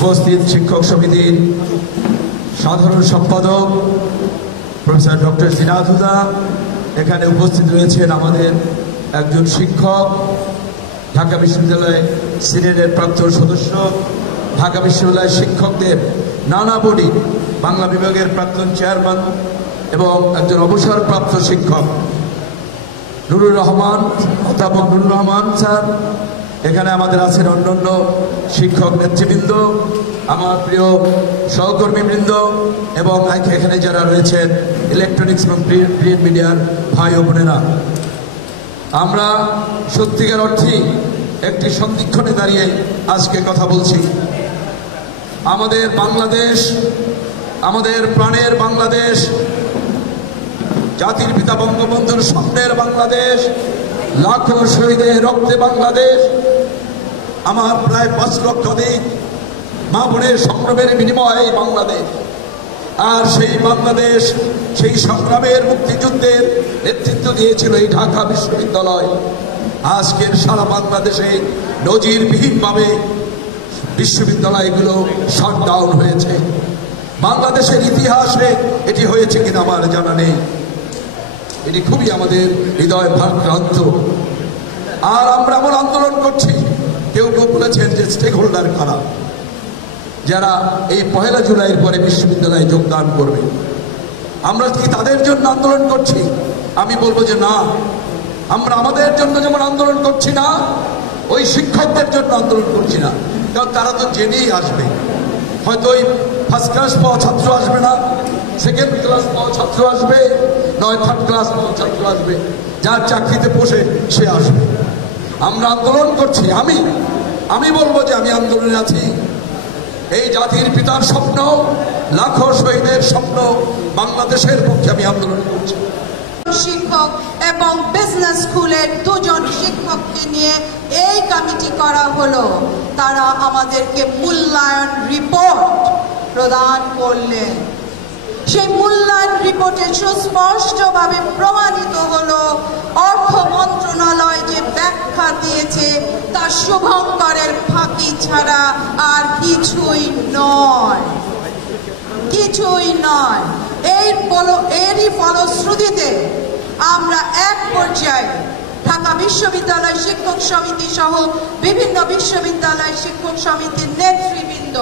উপস্থিত শিক্ষক সমিতির সাধারণ সম্পাদক প্রফেসর ডক্টর জিনাত হুদা, এখানে উপস্থিত রয়েছেন আমাদের একজন শিক্ষক, ঢাকা বিশ্ববিদ্যালয় সিনেটের প্রাক্তন সদস্য, ঢাকা বিশ্ববিদ্যালয়ের শিক্ষকদের নানা বডি বাংলা বিভাগের প্রাক্তন চেয়ারম্যান এবং একজন অবসরপ্রাপ্ত শিক্ষক নুরুর রহমান, অধ্যাপক নুরুর রহমান স্যার। এখানে আমাদের আছেন অন্যান্য শিক্ষক নেতৃবৃন্দ, আমার প্রিয় সহকর্মীবৃন্দ এবং এখানে যারা রয়েছেন ইলেকট্রনিক্স এবং প্রিন্ট মিডিয়ার ভাই ও বোনেরা। আমরা সত্যিকার অর্থেই একটি সন্ধিক্ষণে দাঁড়িয়ে আজকে কথা বলছি। আমাদের বাংলাদেশ, আমাদের প্রাণের বাংলাদেশ, জাতির পিতা বঙ্গবন্ধুর স্বপ্নের বাংলাদেশ, লাখো শহীদের রক্তে বাংলাদেশ, আমার প্রায় 5 লক্ষাধিক মা বোনের সংগ্রামের বিনিময়ে বাংলাদেশ। আর সেই বাংলাদেশ, সেই সংগ্রামের মুক্তিযুদ্ধের নেতৃত্ব দিয়েছিল এই ঢাকা বিশ্ববিদ্যালয়। আজকের সারা বাংলাদেশে নজিরবিহীনভাবে বিশ্ববিদ্যালয়গুলো শাটডাউন হয়েছে। বাংলাদেশের ইতিহাসে এটি হয়েছে কিনা আমার জানা নেই। এটি খুবই আমাদের হৃদয় ভারাক্রান্ত। আর আমরা এমন আন্দোলন করছি, কেউ কেউ বলেছেন যে স্টেক হোল্ডার কারা, যারা এই 1 জুলাইয়ের পরে বিশ্ববিদ্যালয়ে যোগদান করবে। আমরা কি তাদের জন্য আন্দোলন করছি? আমি বলবো যে না, আমরা আমাদের জন্য যেমন আন্দোলন করছি না, ওই শিক্ষকদের জন্য আন্দোলন করছি না। কারণ তারা তো জেনেই আসবে, হয়তো ওই ফার্স্ট ক্লাস পাওয়া ছাত্র আসবে না, সেকেন্ড ক্লাস পাওয়া ছাত্র আসবে, নয় থার্ড ক্লাস পাওয়া ছাত্র আসবে, যার চাকরিতে বসে সে আসবে। আমরা আন্দোলন করছি। আমি বলবো যে আমি আন্দোলনে আছি। এই জাতির পিতার স্বপ্ন, লাখো শহীদের স্বপ্ন, বাংলাদেশের পক্ষে আমি আন্দোলন করছি। শিক্ষক এবং বিজনেস স্কুলের 2 জন শিক্ষককে নিয়ে এই কমিটি করা হলো। তারা আমাদেরকে মূল্যায়ন রিপোর্ট প্রদান করলেন। সেই মূল্যায়ন রিপোর্টে সুস্পষ্টভাবে প্রমাণিত হলো অর্থ মন্ত্রণালয় যে ব্যাখ্যা দিয়েছে তা শুভঙ্করের ফাঁকি ছাড়া আর কিছুই নয়, কিছুই নয়। এরই ফলশ্রুতিতে আমরা এক পর্যায়ে ঢাকা বিশ্ববিদ্যালয় শিক্ষক সমিতি সহ বিভিন্ন বিশ্ববিদ্যালয় শিক্ষক সমিতির নেতৃবৃন্দ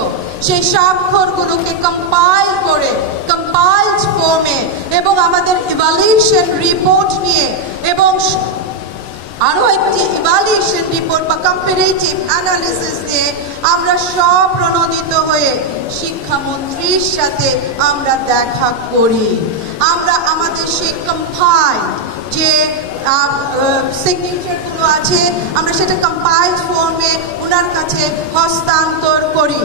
সেই স্বাক্ষরগুলোকে কম্পাইল করে কম্পাইলড ফর্মে এবং আমাদের ইভালুয়েশন রিপোর্ট নিয়ে এবং আরো একটি ইভালুয়েশন রিপোর্ট বা কম্পারেটিভ অ্যানালিসিস নিয়ে আমরা স্বপ্রণোদিত হয়ে শিক্ষামন্ত্রীর সাথে আমরা দেখা করি। আমরা আমাদের সেই কম্পাইল যে সিগনেচারগুলো আছে, আমরা সেটা কম্পাইলড ফর্মে ওনার কাছে হস্তান্তর করি।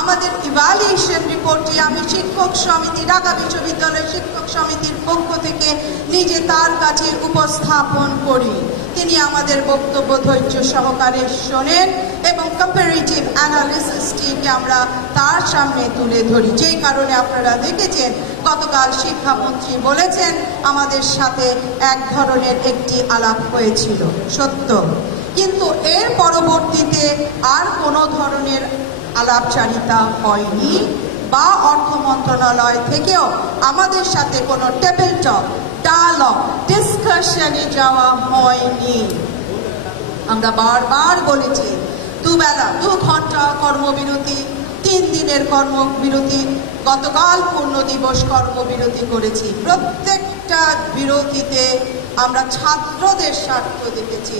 আমাদের ইভালুয়েশন রিপোর্টটি আমি শিক্ষক সমিতি, ঢাকা বিশ্ববিদ্যালয় শিক্ষক সমিতির পক্ষ থেকে নিজে তার কাছে উপস্থাপন করি। তিনি আমাদের বক্তব্য ধৈর্য সহকারে শোনেন এবং কম্পারেটিভ অ্যানালিসিসটিকে আমরা তার সামনে তুলে ধরি। যেই কারণে আপনারা দেখেছেন গতকাল শিক্ষামন্ত্রী বলেছেন আমাদের সাথে এক ধরনের একটি আলাপ হয়েছিল, সত্য। কিন্তু এর পরবর্তীতে আর কোনো ধরনের আলাপচারিতা হয়নি বা অর্থ মন্ত্রণালয় থেকেও আমাদের সাথে কোনো টেবিল টক, ডায়ালগ, ডিসকাশনে যাওয়া হয়নি। আমরা বারবার বলেছি 2 বেলা 2 ঘন্টা কর্মবিরতি, 3 দিনের কর্মবিরতি, গতকাল পূর্ণ দিবস কর্মবিরতি করেছি। প্রত্যেকটা বিরতিতে আমরা ছাত্রদের স্বার্থ দেখেছি,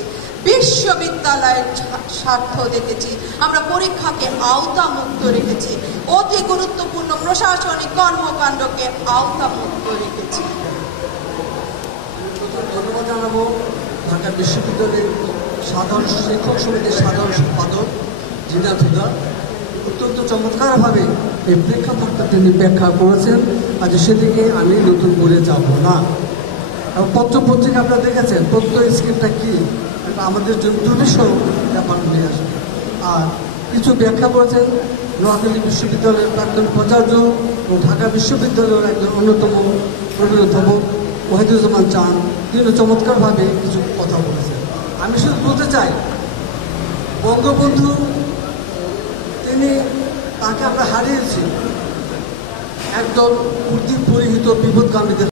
বিশ্ববিদ্যালয়ের স্বার্থ দেখেছি, আমরা পরীক্ষাকে আওতামুক্ত রেখেছি, অতি গুরুত্বপূর্ণ প্রশাসনিক কর্মকাণ্ডকে আওতামুক্ত রেখেছি। ধন্যবাদ জানাবো ঢাকা বিশ্ববিদ্যালয়ের সাধারণ শিক্ষক সমিতির সাধারণ সম্পাদক জিনাত হুদা। অত্যন্ত চমৎকারভাবে এই প্রেক্ষাপটটা তিনি ব্যাখ্যা করেছেন। আজ সেদিকে আমি নতুন করে যাব না। এবং পত্রপত্রিকা আপনারা দেখেছেন তথ্য স্কিমটা কী, এটা আমাদের জন্য দুর্বিষহ ব্যাপার নিয়ে আসবে। আর কিছু ব্যাখ্যা করেছেন নোয়াখালী বিশ্ববিদ্যালয়ের প্রাক্তন উপাচার্য ও ঢাকা বিশ্ববিদ্যালয়ের একজন অন্যতম প্রবীণতম ওয়াহিদুজ্জামান চান, তিনি চমৎকারভাবে কিছু কথা বলেছেন। আমি শুধু বলতে চাই, বঙ্গবন্ধু তিনি তাকে আমরা হারিয়েছি একদল কুর্দি পরিহিত বিপদগামীদের